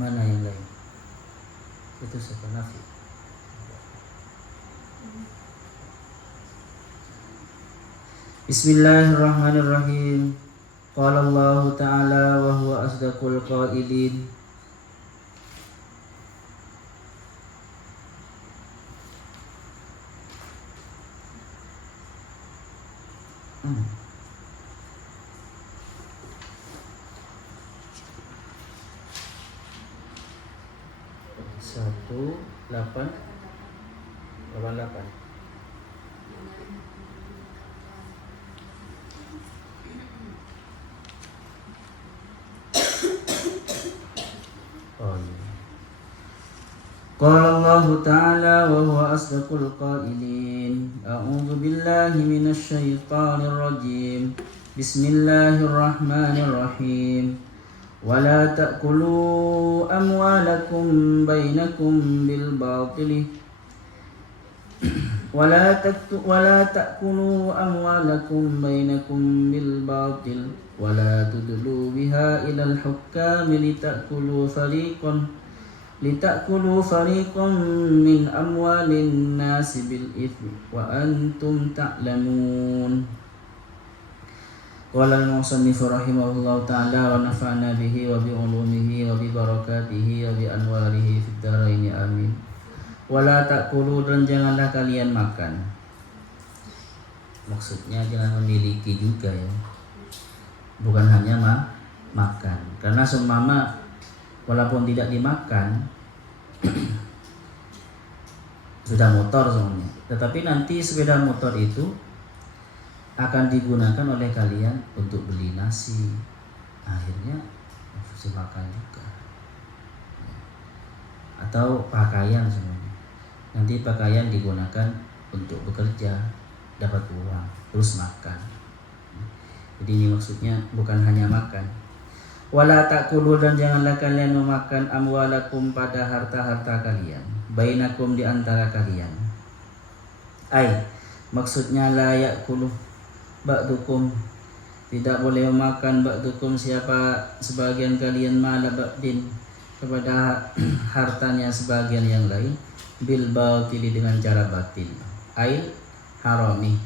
Mana yang lain? Itu siapa? Nafi. Bismillahirrahmanirrahim. Qala Allah Ta'ala wa huwa asdaqul qailin. Satu 88. Oh iya. Qala Allah Ta'ala wa huwa asdaqul qailin. A'udzu billahi minasy syaithanir rajim. Bismillahirrahmanirrahim. ولا تأكلوا أموالكم بينكم بالباطل ولا تأكلوا أموالكم بينكم بالباطل ولا تدلوا بها إلى الحكام لتأكلوا فريقا من أموال الناس بالإثم وأنتم تعلمون. Qala al-musannif rahimahullahu ta'ala wa nafa'na bihi wa bi ulumihi wa bi barakatihi wa bi anwarihi fid dharain amin. Wala ta'kulu, dan janganlah kalian makan. Maksudnya jangan memiliki juga ya. Bukan hanya makan. Karena seumpama walaupun tidak dimakan sudah motor semuanya. Tetapi nanti sepeda motor itu akan digunakan oleh kalian untuk beli nasi, akhirnya harus makan juga, atau pakaian semuanya. Nanti pakaian digunakan untuk bekerja, dapat uang, terus makan. Jadi ini maksudnya bukan hanya makan. Wala ta'kulu, dan janganlah kalian memakan amwalakum pada harta-harta kalian, bainakum di antara kalian. Maksudnya la ya'kulu ba'dukum, tidak boleh memakan ba'dukum siapa sebagian kalian mala ba'din kepada hartanya sebagian yang lain bil batili dengan cara batil. Harami,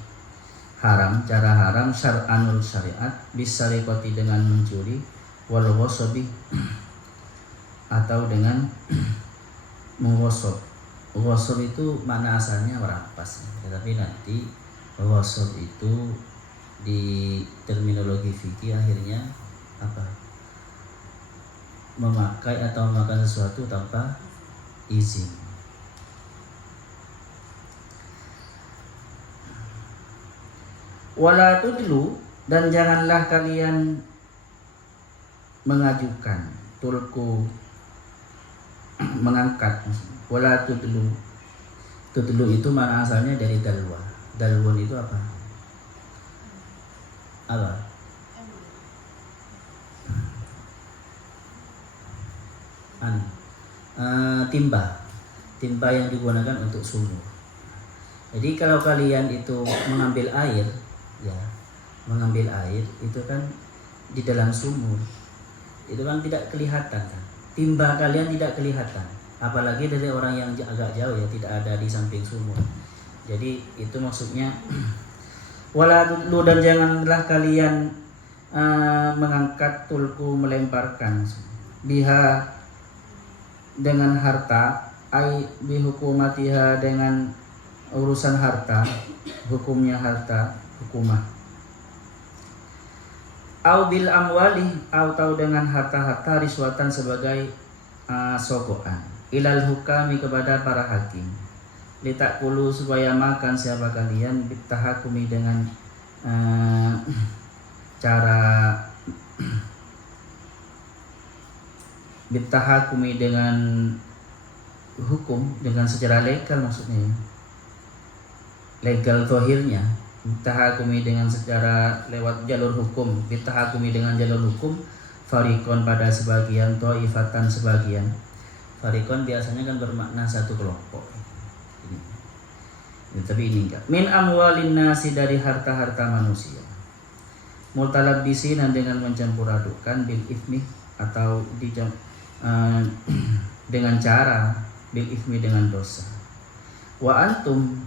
haram, cara haram syar'anul syariat, bisariqati dengan mencuri, wal ghasabi atau dengan menggosok. Ghasab itu makna asalnya merampas, tetapi nanti ghasab itu di terminologi fikih akhirnya apa? Memakai atau memakan sesuatu tanpa izin. Wala tudlu, dan janganlah kalian mengajukan, tulku mengangkat. Wala tudlu, tudlu itu mana asalnya dari dalwa. Dalwun itu apa? Timba yang digunakan untuk sumur. Jadi kalau kalian itu mengambil air itu kan di dalam sumur, itu kan tidak kelihatan kan, timba kalian tidak kelihatan, apalagi dari orang yang agak jauh ya, tidak ada di samping sumur. Jadi itu maksudnya wala tudlu, dan janganlah kalian mengangkat, tulku melemparkan, biha dengan harta, bihukumatiha dengan urusan harta, hukumnya harta, hukumah. Au bil amwali, atau dengan harta-harta riswatan sebagai sogokan, ilal hukami kepada para hakim, litakulu supaya makan siapa kalian, bitahakumi dengan cara bitahakumi dengan hukum, dengan secara legal, maksudnya legal zahirnya, bitahakumi dengan secara lewat jalur hukum, bitahakumi dengan jalur hukum, farikon pada sebagian, ta'ifatan sebagian. Farikon biasanya kan bermakna satu kelompok. Tapi ini enggak. Min amwalin nasi, dari harta-harta manusia. Mutalabbisin, dengan mencampur adukan bil ifmi, atau uh, dengan cara bil ithmi dengan dosa. Wa antum,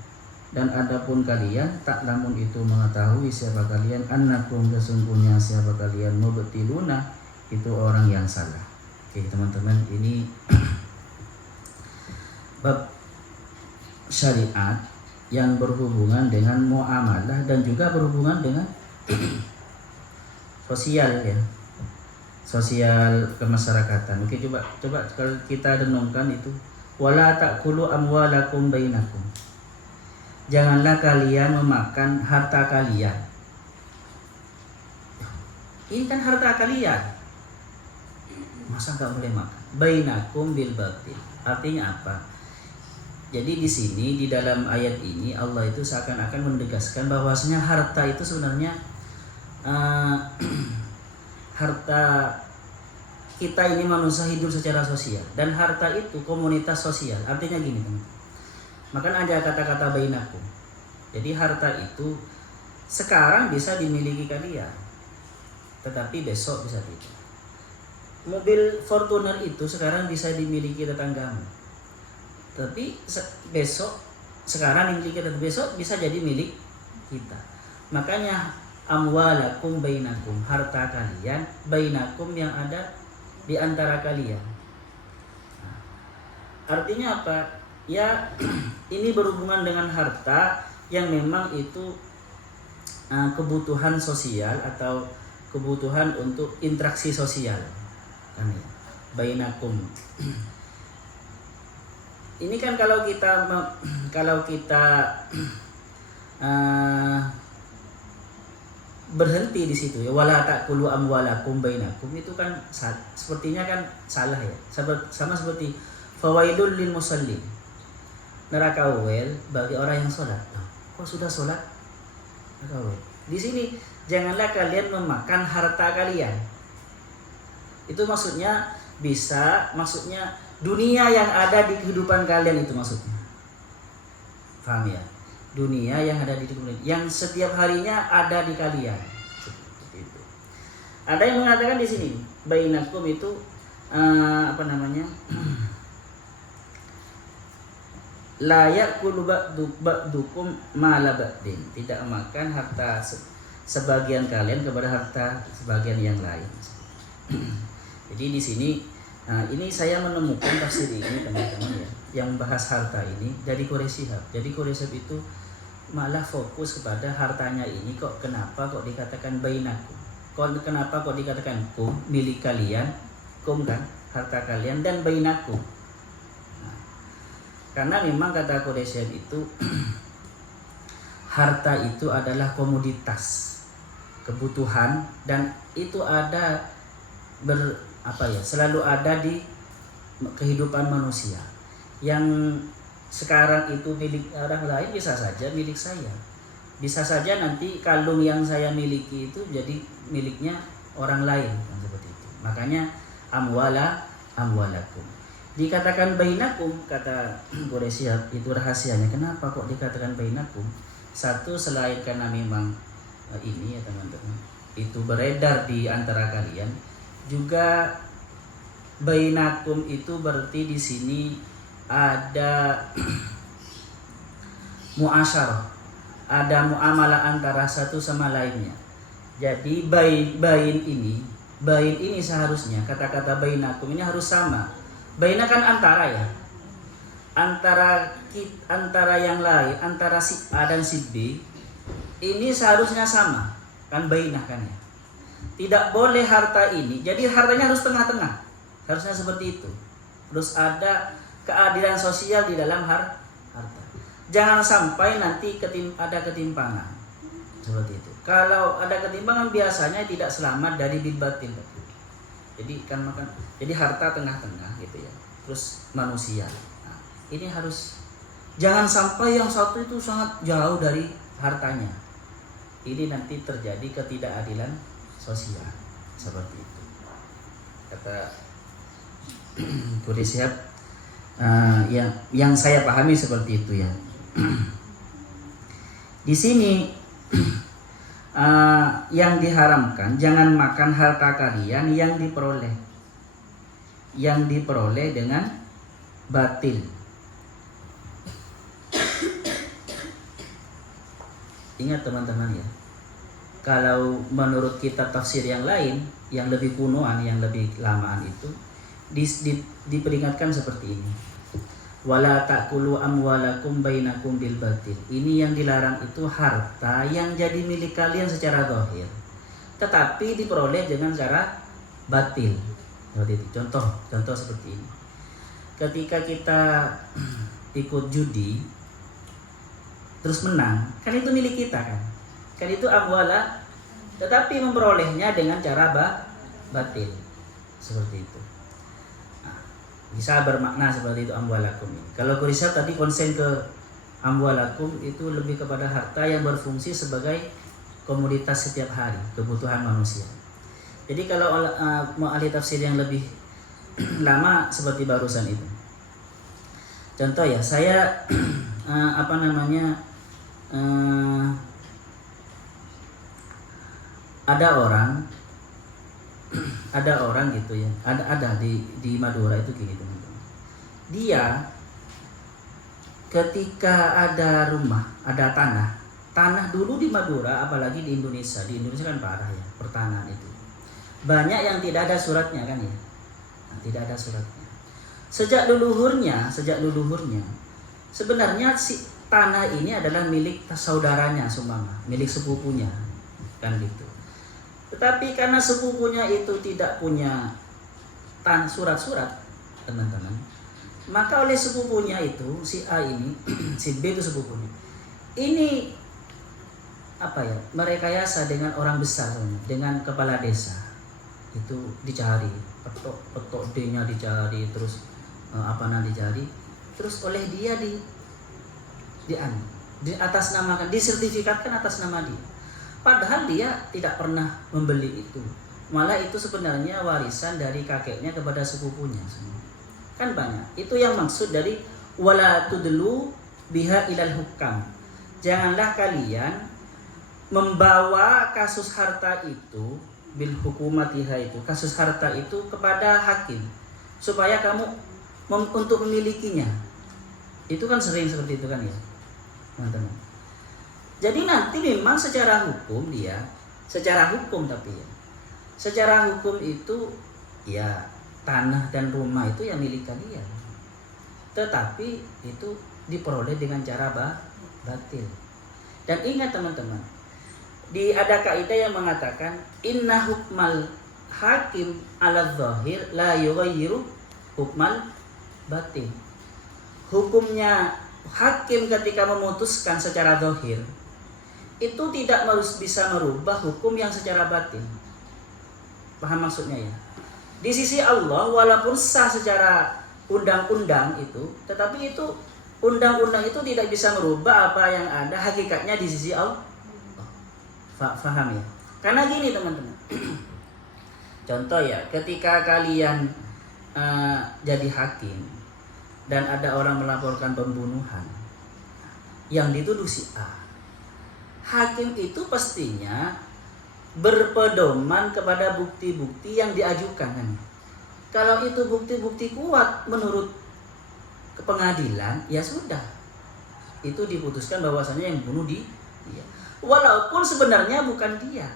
dan adapun kalian ta'lamun itu mengetahui siapa kalian, annakum sesungguhnya siapa kalian, mubtiluna itu orang yang salah. Oke teman-teman, ini bab syariat yang berhubungan dengan muamalah dan juga berhubungan dengan sosial ya, sosial kemasyarakatan. Oke, coba kalau kita renungkan itu, wala ta'kulu amwalakum bainakum, janganlah kalian memakan harta kalian. Ini kan harta kalian, masa nggak boleh makan? Bainakum bil batil, artinya apa? Jadi di sini di dalam ayat ini Allah itu seakan-akan menegaskan bahwasanya harta itu sebenarnya harta kita ini manusia hidup secara sosial, dan harta itu komunitas sosial. Artinya gini teman-teman, makanya ada kata-kata bainakum. Jadi harta itu sekarang bisa dimiliki kalian, tetapi besok bisa tidak. Mobil Fortuner itu sekarang bisa dimiliki tetanggamu, tapi besok sekarang dimiliki tetangga, besok bisa jadi milik kita. Makanya amwalakum bainakum, harta kalian, bainakum yang ada di antara kalian. Artinya apa? Ya ini berhubungan dengan harta yang memang itu kebutuhan sosial atau kebutuhan untuk interaksi sosial. Kan ya? Bainakum. Ini kan kalau kita berhenti di situ ya, wala ta'kulu amwalakum bainakum, itu kan sepertinya kan salah ya. Sama seperti fawailul lil musallin, neraka wel bagi orang yang sholat. Kok sudah sholat? Neraka wel. Di sini janganlah kalian memakan harta kalian. Itu maksudnya maksudnya dunia yang ada di kehidupan kalian, itu maksudnya. Paham ya? Dunia yang ada di kehidupan, yang setiap harinya ada di kalian. Seperti itu. Ada yang mengatakan di sini bainakum itu la ya'kulu ba'dukum ma la ba'din, tidak makan harta sebagian kalian kepada harta sebagian yang lain. Jadi di sini ini saya menemukan tafsir ini teman-teman ya, yang membahas harta ini dari Quraisy Shihab. Jadi Quraisy Shihab itu malah fokus kepada hartanya ini, kenapa kok dikatakan bainakum? Kenapa kok dikatakan kum, milik kalian, kum kan harta kalian, dan bainakum. Karena memang kata Quraisy Shihab itu harta itu adalah komoditas, kebutuhan, dan itu ada selalu ada di kehidupan manusia. Yang sekarang itu milik orang lain bisa saja milik saya. Bisa saja nanti kalung yang saya miliki itu jadi miliknya orang lain, seperti itu. Makanya amwalakum. Dikatakan bainakum, kata Quraisy Shihab, itu rahasianya. Kenapa kok dikatakan bainakum? Satu, selain karena memang ini ya teman-teman, itu beredar di antara kalian. Juga bainakum itu berarti di sini ada muasyarah, ada muamalah antara satu sama lainnya. Jadi bain ini seharusnya kata-kata bainakum ini harus sama. Baina kan antara ya, antara yang lain, antara si A dan si B, ini seharusnya sama kan, bainah kan ya. Tidak boleh harta ini, jadi hartanya harus tengah-tengah, harusnya seperti itu. Terus ada keadilan sosial di dalam harta. Jangan sampai nanti ada ketimpangan seperti itu. Kalau ada ketimpangan biasanya tidak selamat dari bil batil. Jadi harta tengah-tengah gitu ya. Terus manusia. Nah, ini harus jangan sampai yang satu itu sangat jauh dari hartanya. Ini nanti terjadi ketidakadilan sosial seperti itu. Kata Quraisy Shihab, yang saya pahami seperti itu ya. Di sini yang diharamkan, jangan makan harta kalian yang diperoleh yang diperoleh dengan batil. Ingat teman-teman ya, kalau menurut kitab tafsir yang lain, yang lebih kunoan, yang lebih lamaan itu diperingatkan seperti ini. Wala ta'kulu amwalakum bainakum bil batil. Ini yang dilarang itu harta yang jadi milik kalian secara zahir, tetapi diperoleh dengan cara batil. Seperti itu. Contoh seperti ini. Ketika kita ikut judi terus menang, kan itu milik kita kan itu amwala, tetapi memperolehnya dengan cara batil, seperti itu. Nah, bisa bermakna seperti itu amwalakum ini. Kalau Risyad tadi konsen ke amwalakum itu lebih kepada harta yang berfungsi sebagai komoditas setiap hari, kebutuhan manusia. Jadi kalau mau ahli tafsir yang lebih lama seperti barusan itu. Contoh ya, saya ada orang gitu ya, ada di Madura itu gini teman-teman. Dia ketika ada rumah, ada tanah dulu di Madura, apalagi di Indonesia kan parah ya pertanahan itu. Banyak yang tidak ada suratnya kan ya, tidak ada suratnya. Sejak leluhurnya sebenarnya si tanah ini adalah milik saudaranya seumpama, milik sepupunya kan gitu. Tetapi karena sepupunya itu tidak punya surat-surat teman-teman, maka oleh sepupunya itu si A ini si B itu sepupunya ini merekayasa dengan orang besar, dengan kepala desa itu dicari, petok D-nya dicari, terus dicari, terus oleh dia di atas namakan, disertifikatkan atas nama dia. Padahal dia tidak pernah membeli itu. Malah itu sebenarnya warisan dari kakeknya kepada sepupunya. Kan banyak. Itu yang maksud dari wala tudlu biha ilal hukam. Janganlah kalian membawa kasus harta itu bil hukumatiha itu, kasus harta itu kepada hakim supaya kamu untuk memilikinya. Itu kan sering seperti itu kan ya, teman-teman. Jadi nanti memang secara hukum itu ya tanah dan rumah itu yang milik kalian. Tetapi itu diperoleh dengan cara batil. Dan ingat teman-teman, ada kaidah yang mengatakan inna hukmal hakim ala zahir la yughayyiru hukmal batin. Hukumnya hakim ketika memutuskan secara zahir itu tidak bisa merubah hukum yang secara batin. Paham maksudnya ya? Di sisi Allah walaupun sah secara undang-undang itu, tetapi itu undang-undang itu tidak bisa merubah apa yang ada hakikatnya di sisi Allah. Faham ya? Karena gini teman-teman. Contoh ya, ketika kalian jadi hakim dan ada orang melaporkan pembunuhan yang dituduh si A, hakim itu pastinya berpedoman kepada bukti-bukti yang diajukan kan. Kalau itu bukti-bukti kuat menurut pengadilan, ya sudah. Itu diputuskan bahwasanya yang bunuh dia. Walaupun sebenarnya bukan dia.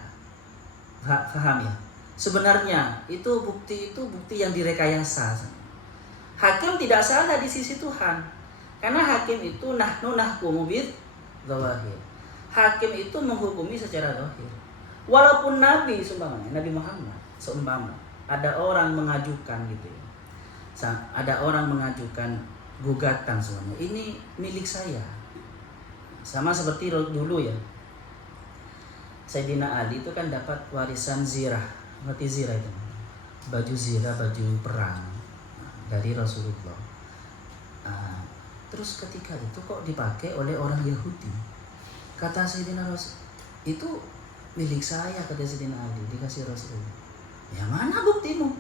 Paham ya? Sebenarnya itu bukti yang direkayasa. Hakim tidak salah di sisi Tuhan. Karena hakim itu nahnu nahkumu bil dzawahir. Hakim itu menghukumi secara zahir. Walaupun Nabi Muhammad seumpama ada orang mengajukan gitu ya. Ada orang mengajukan gugatan semuanya. Ini milik saya. Sama seperti dulu ya. Sayyidina Ali itu kan dapat warisan zirah. Ngerti zirah itu? Baju zirah, baju perang dari Rasulullah. Terus ketika itu kok dipakai oleh orang Yahudi? Kata Sayyidina Rasul, itu milik saya, kata Sayyidina Ali, dikasih Rasulullah. Ya mana buktimu?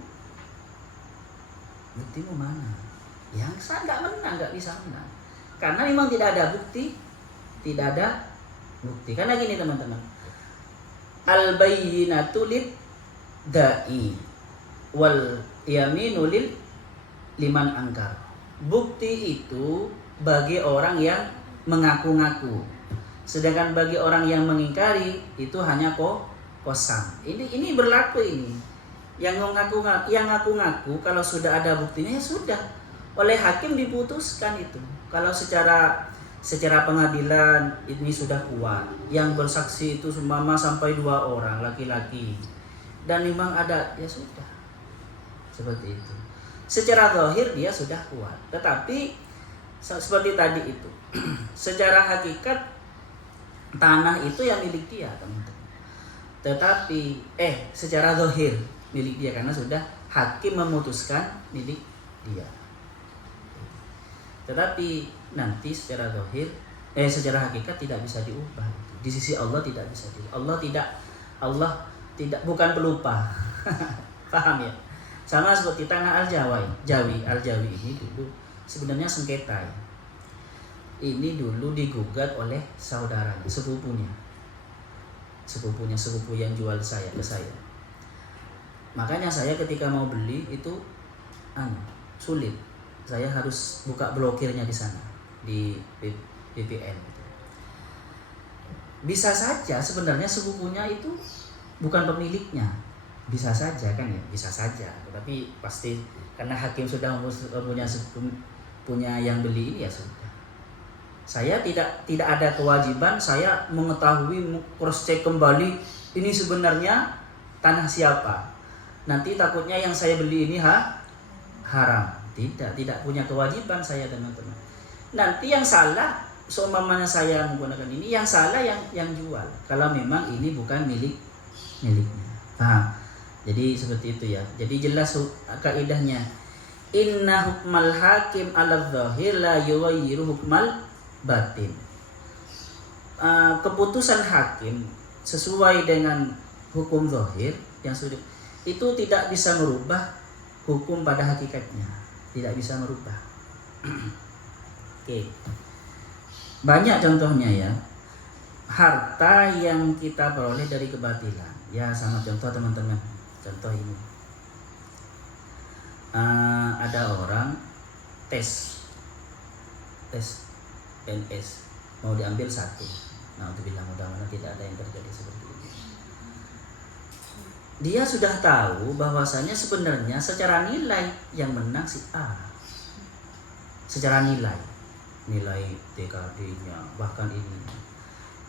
Buktimu mana? Yang saya nggak menang, nggak bisa menang. Karena memang tidak ada bukti. Karena gini teman-teman, al-bayyinatu lid da'i wal yaminu lil liman angkar. Bukti itu bagi orang yang mengaku-ngaku. Sedangkan bagi orang yang mengingkari itu hanya kosam. Ini berlaku ini. Yang ngaku-ngaku kalau sudah ada buktinya ya sudah. Oleh hakim diputuskan itu. Kalau secara pengadilan ini sudah kuat. Yang bersaksi itu seumpama sampai 2 orang laki-laki. Dan memang ada, ya sudah. Seperti itu. Secara zahir dia sudah kuat. Tetapi seperti tadi itu. Secara hakikat tanah itu yang milik dia, teman-teman. Tetapi secara zahir milik dia karena sudah hakim memutuskan milik dia. Tetapi nanti secara zahir secara hakikat tidak bisa diubah. Di sisi Allah tidak bisa diubah. Allah tidak bukan pelupa. Paham ya? Sama seperti tanah Al-Jawi ini dulu sebenarnya sengketa ya. Ini dulu digugat oleh saudaranya, sepupu yang jual ke saya. Makanya saya ketika mau beli itu sulit. Saya harus buka blokirnya di sana di BPN. Bisa saja sebenarnya sepupunya itu bukan pemiliknya. Bisa saja kan ya, bisa saja. Tetapi pasti karena hakim sudah punya yang beli ini ya sudah. Saya tidak ada kewajiban saya mengetahui cross check kembali ini sebenarnya tanah siapa. Nanti takutnya yang saya beli ini haram. Tidak punya kewajiban saya, teman-teman. Nanti yang salah seumpamanya saya menggunakan ini, yang salah yang jual. Kalau memang ini bukan miliknya. Paham? Jadi seperti itu ya. Jadi jelas kaidahnya. Inna hukmal hakim ala zahir la yughayyiru hukmal batin. Keputusan hakim sesuai dengan hukum zahir yang sudah itu tidak bisa merubah hukum pada hakikatnya. Tidak bisa merubah. Oke. Banyak contohnya ya. Harta yang kita peroleh dari kebatilan. Ya sama contoh teman-teman. Contoh ini. Ada orang tes PNS mau diambil 1. Nah, untuk bilang mudah-mudahan tidak ada yang terjadi seperti ini. Dia sudah tahu bahwasanya sebenarnya secara nilai yang menang si A. Secara nilai TKD-nya bahkan ini.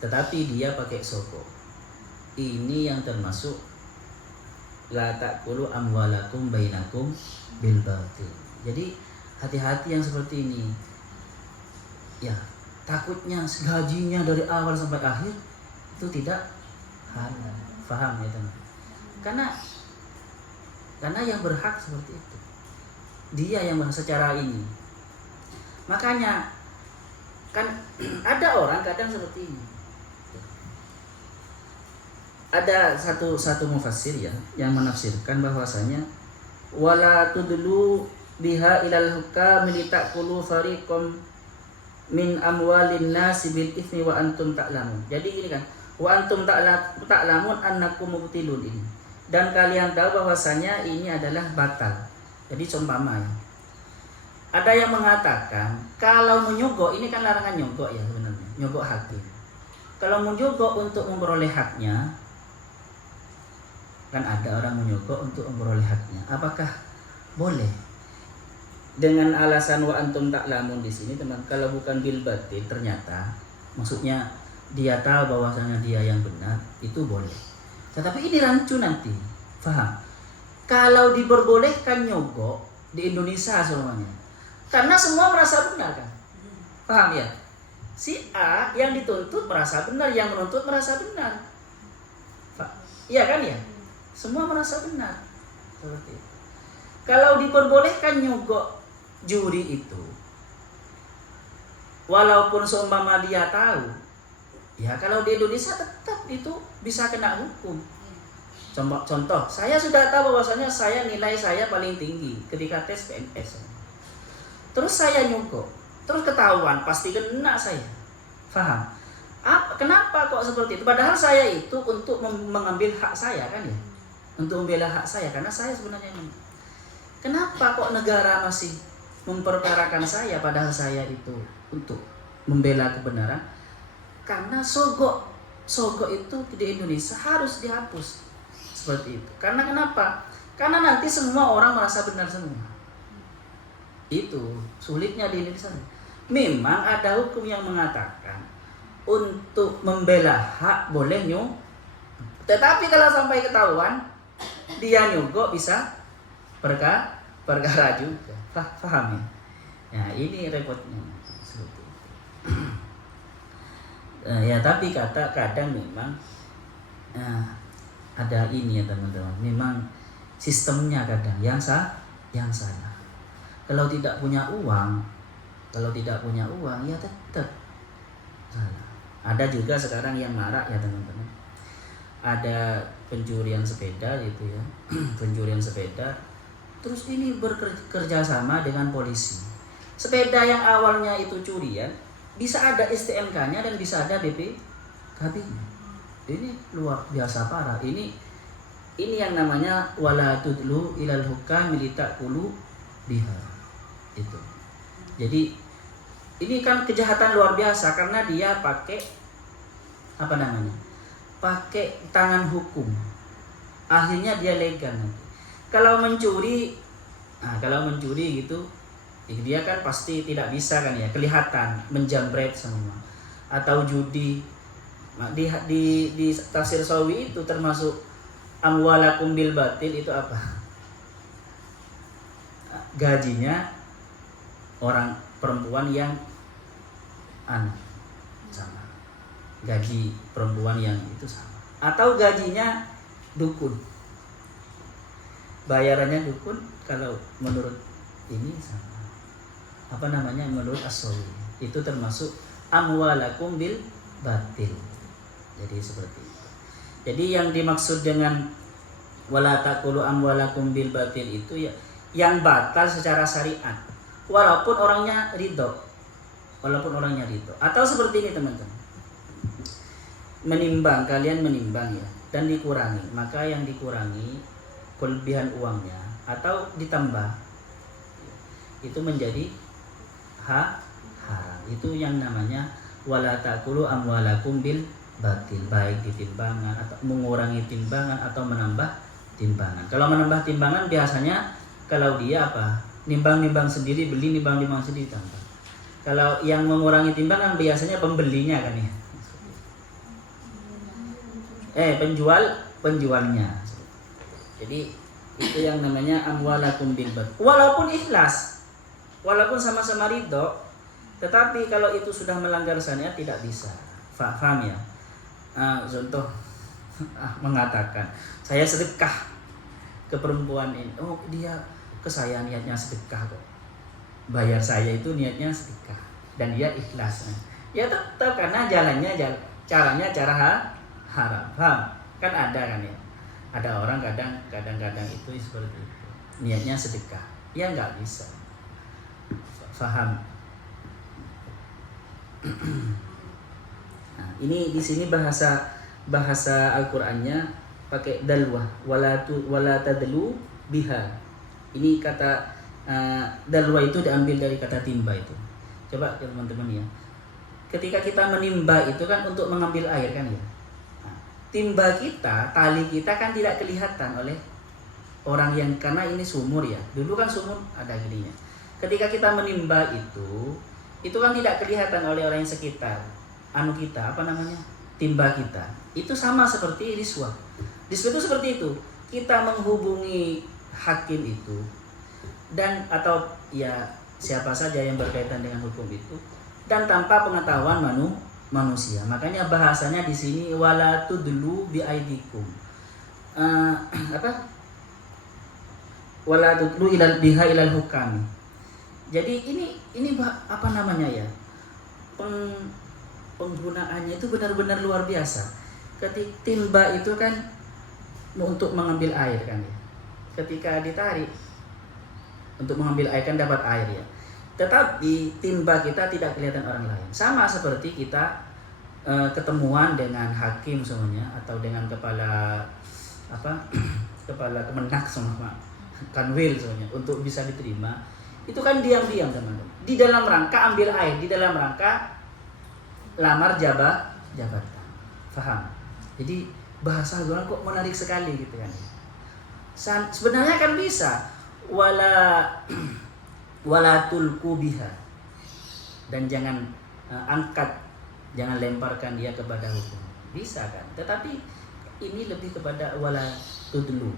Tetapi dia pakai soko. Ini yang termasuk la ta'kulu amwalakum bainakum bil batil. Jadi hati-hati yang seperti ini. Ya, takutnya gajinya dari awal sampai akhir itu tidak halal. Paham ya teman? Karena yang berhak seperti itu. Dia yang berhak secara ini. Makanya kan ada orang kadang seperti ini. Ada satu mufassir ya yang menafsirkan bahwasanya wala tudlu biha ilal hukam litakulu fariqum min amwalin nasi bil itsmi wa antum ta'lamun. Jadi ini kan wa antum ta'lamun annakum mubtilun ini. Dan kalian tahu bahwasanya ini adalah batal. Jadi seumpamanya ada yang mengatakan kalau menyogok, ini kan larangan nyogok ya sebenarnya, nyogok hakim. Kalau menyogok untuk memperoleh haknya, kan ada orang menyogok untuk memperoleh haknya. Apakah boleh? Dengan alasan wa antum ta'lamun di sini teman, kalau bukan bil batil ternyata maksudnya dia tahu bahwasanya dia yang benar, itu boleh. Tetapi ini rancu nanti. Paham? Kalau diperbolehkan nyogok di Indonesia semuanya. Karena semua merasa benar kan? Paham ya? Si A yang dituntut merasa benar, yang menuntut merasa benar. Iya kan ya? Semua merasa benar. Seperti itu. Kalau diperbolehkan nyogok juri itu, walaupun seumpama dia tahu, ya kalau di Indonesia tetap itu bisa kena hukum. Contoh, saya sudah tahu bahwasanya nilai saya paling tinggi ketika tes PNS. Terus saya nyogok, terus ketahuan, pasti kena saya. Paham? Kenapa kok seperti itu? Padahal saya itu untuk mengambil hak saya kan ya, untuk membela hak saya karena saya sebenarnya ini. Kenapa kenapa kok negara masih memperkarakan saya padahal saya itu untuk membela kebenaran? Karena sogok itu di Indonesia harus dihapus seperti itu. Karena kenapa? Karena nanti semua orang merasa benar semua. Itu sulitnya di Indonesia. Memang ada hukum yang mengatakan untuk membela hak boleh nyogok, tetapi kalau sampai ketahuan dia nyogok bisa perkara juga. Paham ya? Nah, ini repotnya seperti itu. Ya, tapi kadang memang ada ini ya teman-teman. Memang sistemnya kadang yang salah. Kalau tidak punya uang ya tetap salah. Ada juga sekarang yang marak ya teman-teman. Ada pencurian sepeda gitu ya. Pencurian sepeda. Terus ini bekerja sama dengan polisi. Sepeda yang awalnya itu curian bisa ada STNK-nya dan bisa ada BPKB-nya. Ini luar biasa parah. Ini yang namanya wala tudlu ilal hukam litakulu biha. Itu. Jadi ini kan kejahatan luar biasa karena dia pakai pakai tangan hukum. Akhirnya dia legal nanti. Kalau mencuri gitu, dia kan pasti tidak bisa kan ya, kelihatan menjamret semua. Atau judi, di tafsir Sawi itu termasuk amwalakum bil batil itu apa? Gajinya orang perempuan yang anak sama, gaji perempuan yang itu sama, atau gajinya dukun, bayarannya dukun. Kalau menurut ini sama, menurut As-Sawi itu termasuk amwalakum bil batil. Jadi seperti itu. Jadi yang dimaksud dengan wala taqulu amwalakum bil batil itu ya yang batal secara syariat, walaupun orangnya ridho. Atau seperti ini teman-teman, kalian menimbang ya dan dikurangi, maka yang dikurangi kelebihan uangnya atau ditambah itu menjadi haram. Itu yang namanya wala taqulu amwalakum bil batil, baik di timbangan atau mengurangi timbangan atau menambah timbangan. Kalau menambah timbangan biasanya kalau dia nimbang sendiri, beli nimbang sendiri tambah. Kalau yang mengurangi timbangan biasanya pembelinya kan ya. Penjualnya. Jadi itu yang namanya amwalakum bil batil. Walaupun ikhlas, walaupun sama-sama ridho, tetapi kalau itu sudah melanggar syariat tidak bisa. Faham ya? Contoh mengatakan saya sedekah ke perempuan ini. Oh, dia ke saya niatnya sedekah kok. Bayar saya itu niatnya sedekah dan dia ikhlas. Ya tetap karena caranya cara haram. Paham? Kan ada kan ya. Ada orang kadang-kadang itu seperti itu. Niatnya sedekah. Ya enggak bisa. Faham? Nah, ini di sini bahasa Al-Qur'annya pakai dalwah, wala tadlu biha. Ini kata dalwa itu diambil dari kata timba itu. Coba teman-teman ya. Ketika kita menimba itu kan untuk mengambil air kan ya. Nah, timba kita, tali kita kan tidak kelihatan oleh orang yang, karena ini sumur ya. Dulu kan sumur ada gininya. Ketika kita menimba itu kan tidak kelihatan oleh orang yang sekitar. Timba kita. Itu sama seperti riswah. Riswah itu seperti itu. Kita menghubungi hakim itu dan atau ya siapa saja yang berkaitan dengan hukum itu dan tanpa pengetahuan manusia. Makanya bahasanya di sini wala tudlu bi aidikum. Wala tudlu ilal hukami. Jadi ini ya? Penggunaannya itu benar-benar luar biasa. Ketika timba itu kan untuk mengambil air kan ya. Ketika ditarik untuk mengambil air kan dapat air ya. Tetapi timba kita tidak kelihatan orang lain. Sama seperti kita ketemuan dengan hakim semuanya atau dengan kepala kepala Kemenak semua kanwil soalnya untuk bisa diterima itu kan diam-diam teman-teman. Di dalam rangka ambil air, di dalam rangka lamar jabatan. Faham? Jadi bahasa Al-Quran kok menarik sekali gitu kan. Sebenarnya kan bisa wala tulqu biha, dan jangan angkat, jangan lemparkan dia kepada hukum. Bisa kan? Tetapi ini lebih kepada wala tudlu.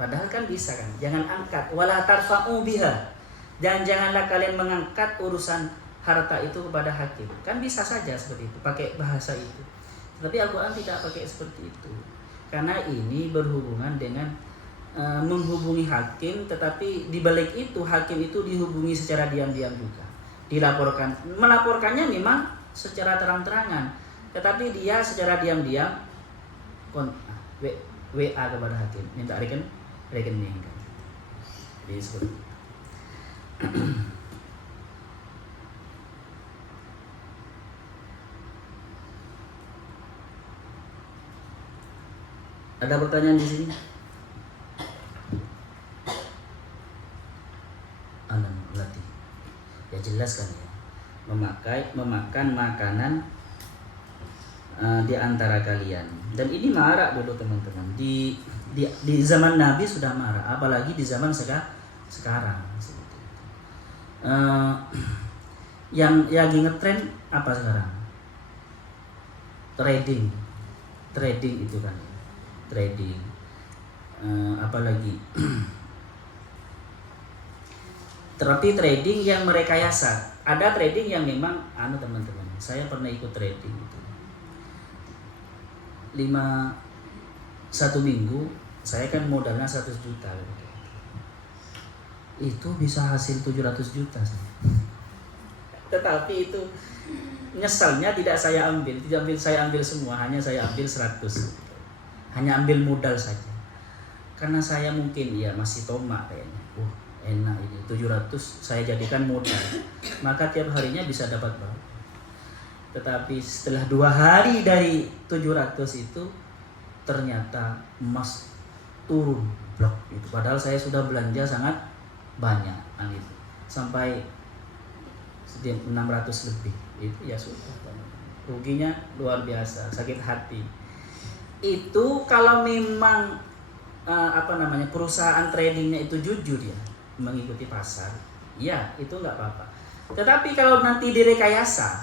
Padahal kan bisa kan? Jangan angkat wala tarfa'u biha. Dan janganlah kalian mengangkat urusan harta itu kepada hakim. Kan bisa saja seperti itu, pakai bahasa itu. Tetapi Al-Quran tidak pakai seperti itu. Karena ini berhubungan dengan menghubungi hakim, tetapi di balik itu hakim itu dihubungi secara diam-diam juga. Melaporkannya memang secara terang-terangan, tetapi dia secara diam-diam WA kepada hakim, minta rekening. Jadi seperti itu. Ada pertanyaan di sini? Berarti ya jelas kan ya, memakan makanan di antara kalian. Dan ini marak dulu teman-teman, di zaman Nabi sudah marak, apalagi di zaman sekarang. Yang lagi ngetren apa sekarang? Trading itu kan ya. Trading apalagi terapi trading yang merekayasa. Ada trading yang memang teman-teman, saya pernah ikut trading itu 1 minggu saya kan modalnya 100 juta gitu. Itu bisa hasil 700 juta. Tetapi itu nyesalnya tidak saya ambil semua, hanya saya ambil 100. Hanya ambil modal saja. Karena saya mungkin ya masih tomak kayaknya. Enak ini 700 saya jadikan modal. Maka tiap harinya bisa dapat berapa. Tetapi setelah 2 hari dari 700 itu ternyata emas turun blok itu. Padahal saya sudah belanja sangat banyak itu. Sampai 600 lebih. Itu ya sudah. Ruginya luar biasa, sakit hati. Itu kalau memang perusahaan tradingnya itu jujur ya, mengikuti pasar, ya itu nggak apa-apa. Tetapi kalau nanti direkayasa,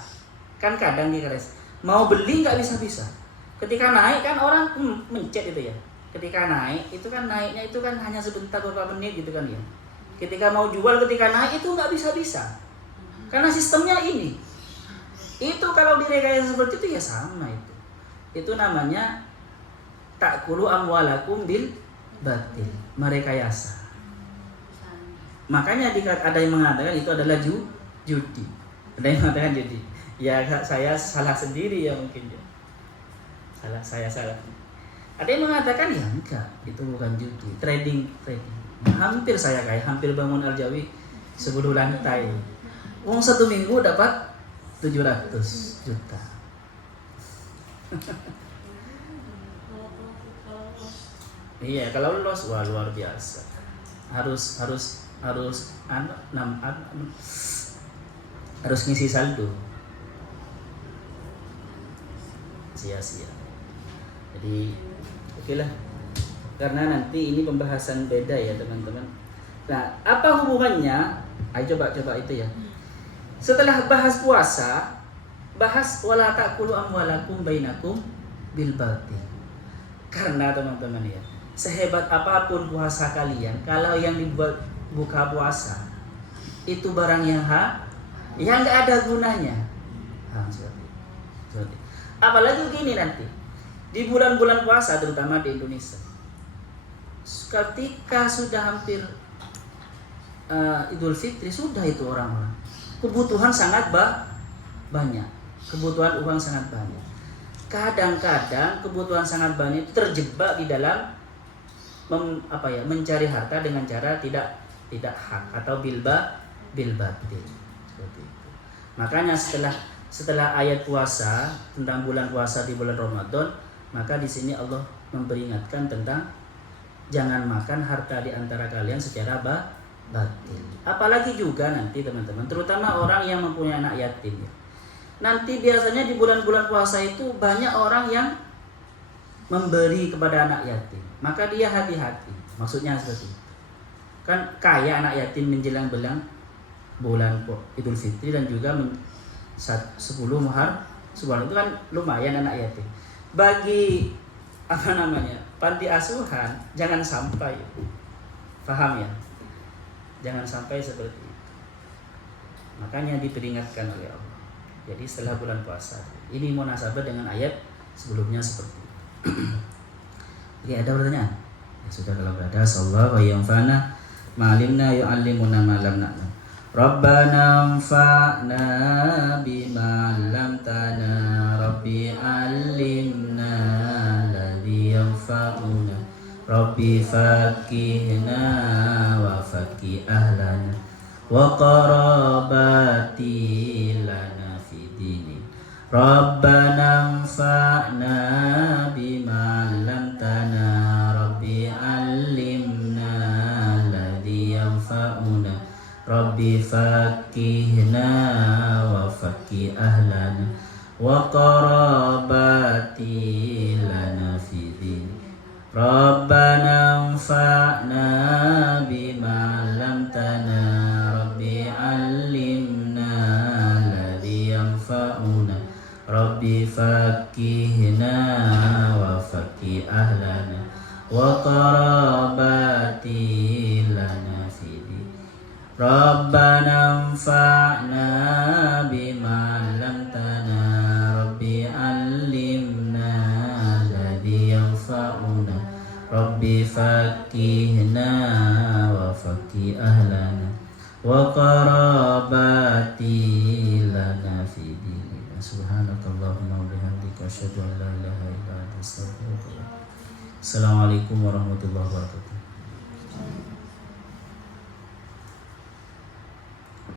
kan kadang direkayasa, mau beli nggak bisa. Ketika naik kan orang mencet itu ya. Ketika naik itu kan naiknya itu kan hanya sebentar beberapa menit gitu kan ya. Ketika mau jual ketika naik itu nggak bisa. Karena sistemnya ini. Itu kalau direkayasa seperti itu ya sama itu. Itu namanya ta'kulu amwalakum bil batil, merekayasa. Makanya ada yang mengatakan itu adalah judi. Ada yang mengatakan judi. Ya saya salah sendiri ya mungkin ya. Saya salah. Ada yang mengatakan ya enggak, itu bukan judi, trading. Hampir saya hampir bangun Al-Jawi 10 lantai. 1 minggu dapat 700 juta. Iya, kalau lolos wah luar biasa. Harus ngisi saldo. Sia-sia. Jadi okelah. Karena nanti ini pembahasan beda ya, teman-teman. Nah, apa hubungannya? Ayo coba itu ya. Setelah bahas puasa, bahas wala ta'kulu amwalakum bainakum bil batil. Karena teman-teman ya, sehebat apapun puasa kalian, kalau yang dibuat buka puasa itu barang yang nggak ada gunanya. Seperti. Apalagi gini nanti di bulan-bulan puasa, terutama di Indonesia, ketika sudah hampir Idul Fitri, sudah itu orang-orang kebutuhan sangat banyak, kebutuhan uang sangat banyak. Kadang-kadang kebutuhan sangat banyak terjebak di dalam mencari harta dengan cara tidak hak atau bil batil seperti itu. Makanya setelah ayat puasa tentang bulan puasa di bulan Ramadan, maka di sini Allah memperingatkan tentang jangan makan harta di antara kalian secara batil. Apalagi juga nanti teman-teman, terutama orang yang mempunyai anak yatim ya. Nanti biasanya di bulan-bulan puasa itu banyak orang yang memberi kepada anak yatim. Maka dia hati-hati. Maksudnya seperti itu. Kan kaya anak yatim menjelang bulan Idul Fitri dan juga 10 Muharram. Sebulan itu kan lumayan anak yatim. Bagi panti asuhan jangan sampai, paham ya? Jangan sampai seperti itu. Makanya diperingatkan oleh Allah. Jadi setelah bulan puasa. Ini munasabah dengan ayat sebelumnya seperti itu. Jadi ada pertanyaan? Ya sudah, kalau ada sallallahu wa yanfa'na ma'alimna yu'allimuna ma lam na'lam. Rabbana anfa'na bima 'allamtana rabbi 'allimna alladhi yanfa'una rabbi faqihna wa faqih ahlana wa qarabati lana fi dini. Rabbana anfa'na bima 'allamtana rabbi 'allimna alladhi yanfa'una rabbi faqihna wa faqih ahlana wa qarabati lana fi dini. Rabbana anfa'na bima 'allamtana rabbi 'allimna alladhi yanfa'una rabbi faqihna wa faqih ahlana wa qarabati lana fi dini. Rabbana anfa'na bima 'allamtana rabbi 'allimna alladhi yanfa'una rabbi faqihna wa faqih ahlana wa qarabati lana fi dinina. Subhanakallahumma wa bihamdika asyhadu an la ilaha illa anta astaghfiruka wa atubu ilaik. Assalamualaikum warahmatullahi wabarakatuh.